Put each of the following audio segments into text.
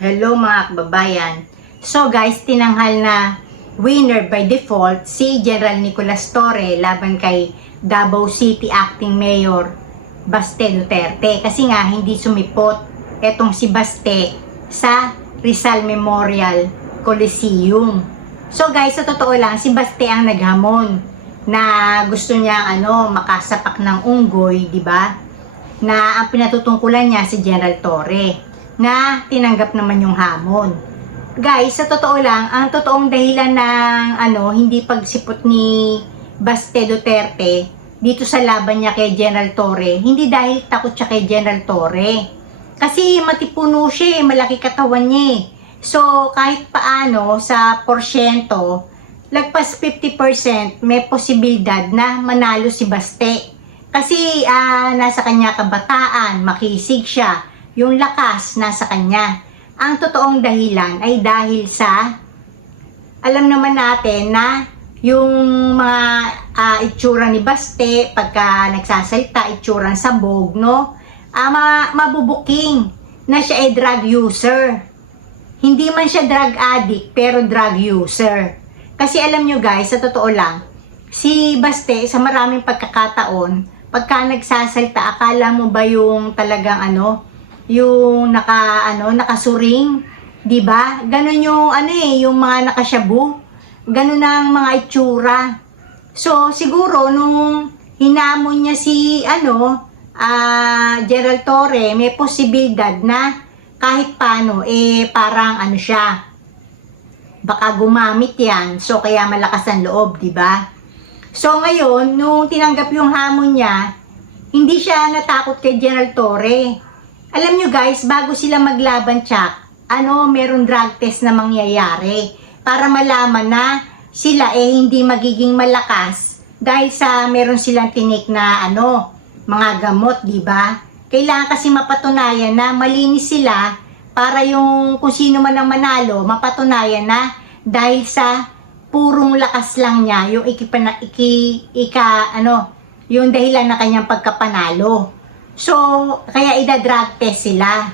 Hello mga kababayan. So guys, tinanghal na winner by default si General Nicolas Torre laban kay Davao City Acting Mayor Baste Duterte. Kasi nga hindi sumipot etong si Baste sa Rizal Memorial Coliseum. So guys, sa totoo lang, si Baste ang naghamon na gusto niya ano, makasapak ng unggoy, di ba? Na ang pinatutungkulan niya si General Torre na tinanggap naman yung hamon. Guys, sa totoo lang, ang totoong dahilan ng ano, hindi pagsipot ni Baste Duterte dito sa laban niya kay General Torre, hindi dahil takot siya kay General Torre. Kasi matipuno siya, eh, malaki katawan niya eh. So, kahit paano sa porsyento, lagpas 50% may posibilidad na manalo si Baste. Kasi ah, nasa kanya kabataan, makisig siya, yung lakas nasa kanya. Ang totoong dahilan ay dahil sa, alam naman natin na yung mga ah, itsura ni Baste, pagka nagsasalita, itsura sa sabog, no? Ma- mabubuking na siya ay drug user. Hindi man siya drug addict, pero drug user. Kasi alam nyo guys, sa totoo lang, si Baste sa maraming pagkakataon, pagka nagsasalta, akala mo ba yung talagang ano, yung naka ano, nakasuring, 'di ba? Ganun yung ano eh, yung mga nakashabu. Ganun ang mga itsura. So siguro nung hinamon niya si ano, ah Gerald Torre, may posibilidad na kahit paano eh parang ano siya, baka gumamit yan. So, kaya malakas ang loob, di ba? So, ngayon, nung tinanggap yung hamon niya, hindi siya natakot kay General Torre. Alam nyo guys, bago sila maglaban tsak, ano, meron drug test na mangyayari para malaman na sila eh hindi magiging malakas dahil sa meron silang tinik na ano, mga gamot, di ba? Kailangan kasi mapatunayan na malinis sila para yung kung sino man ang manalo, mapatunayan na dahil sa purong lakas lang niya, yung ikipana, iki, ika, ano, yung dahilan na kanyang pagkapanalo. So, kaya ida-drug test sila.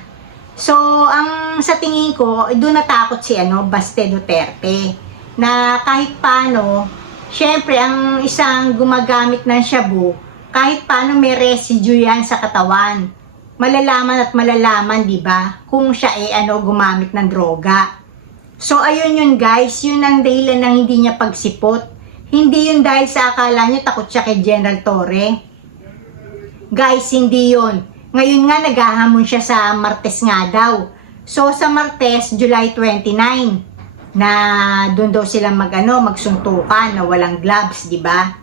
So, ang sa tingin ko, doon natakot si ano, Baste Duterte. Na kahit paano, syempre, ang isang gumagamit ng shabu, kahit paano may residue yan sa katawan malalaman at malalaman, di ba? Kung siya ay ano, gumamit ng droga. So, ayun yun guys, yun ang dahilan ng hindi niya pagsipot. Hindi yun dahil sa akala niya takot siya kay General Torre. Guys, hindi yun. Ngayon nga, naghahamon siya sa Martes nga daw. So, sa Martes, July 29, na doon daw sila mag, ano, magsuntukan na walang gloves, di ba?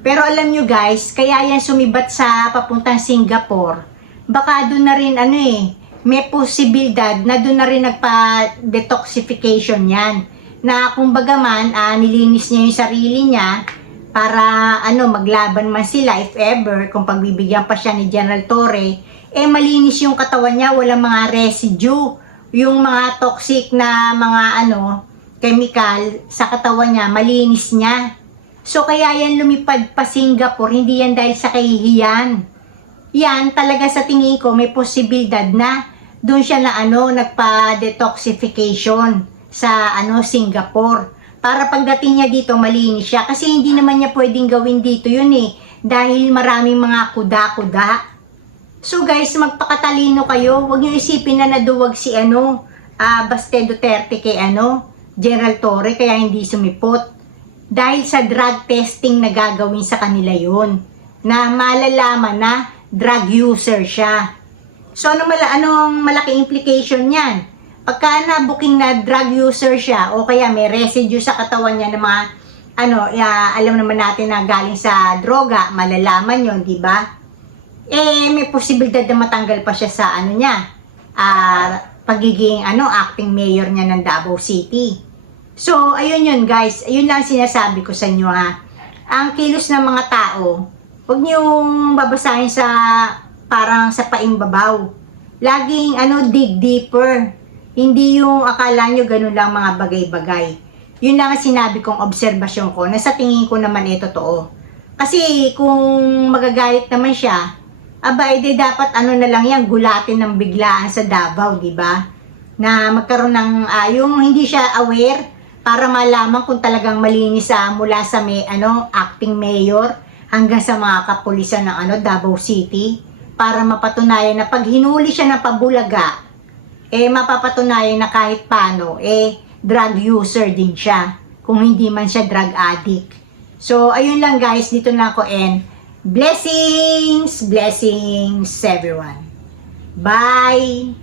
Pero alam nyo guys, kaya yan sumibat sa papuntang Singapore baka doon na rin ano eh, may posibilidad na doon na rin nagpa-detoxification yan. Na kumbaga man, ah, nilinis niya yung sarili niya para ano, maglaban man sila if ever, kung pagbibigyan pa siya ni General Torre, eh malinis yung katawan niya, walang mga residue, yung mga toxic na mga ano, chemical sa katawan niya, malinis niya. So kaya yan lumipad pa Singapore, hindi yan dahil sa kahihiyan. Yan talaga sa tingin ko may posibilidad na doon siya na ano nagpa-detoxification sa ano Singapore para pagdating niya dito malinis siya. Kasi hindi naman niya pwedeng gawin dito yun eh. Dahil maraming mga kuda-kuda. So guys magpakatalino kayo. Huwag niyo isipin na naduwag si ano uh, Baste Duterte kay ano General Torre kaya hindi sumipot. Dahil sa drug testing na gagawin sa kanila yon na malalaman na drug user siya. So, ano mala anong malaki implication niyan? Pagka na-booking na drug user siya, o kaya may residue sa katawan niya ng mga, ano, uh, alam naman natin na galing sa droga, malalaman yon di ba? Eh, may posibilidad na matanggal pa siya sa, ano niya, uh, pagiging, ano, acting mayor niya ng Davao City. So, ayun yun guys, ayun lang sinasabi ko sa inyo ha. Ang kilos ng mga tao, Huwag niyong babasahin sa parang sa paimbabaw. Laging ano, dig deeper. Hindi yung akala nyo ganun lang mga bagay-bagay. Yun lang ang sinabi kong obserbasyon ko na sa tingin ko naman eh totoo. Kasi kung magagalit naman siya, aba, edi dapat ano na lang yan, gulatin ng biglaan sa Davao, di ba? na magkaroon ng ah, yung hindi siya aware para malaman kung talagang malinis sa mula sa may ano acting mayor hanggang sa mga kapulisan ng ano Davao City para mapatunayan na pag hinuli siya ng pabulaga eh mapapatunayan na kahit paano eh drug user din siya kung hindi man siya drug addict. So ayun lang guys, dito na ako and blessings, blessings everyone. Bye!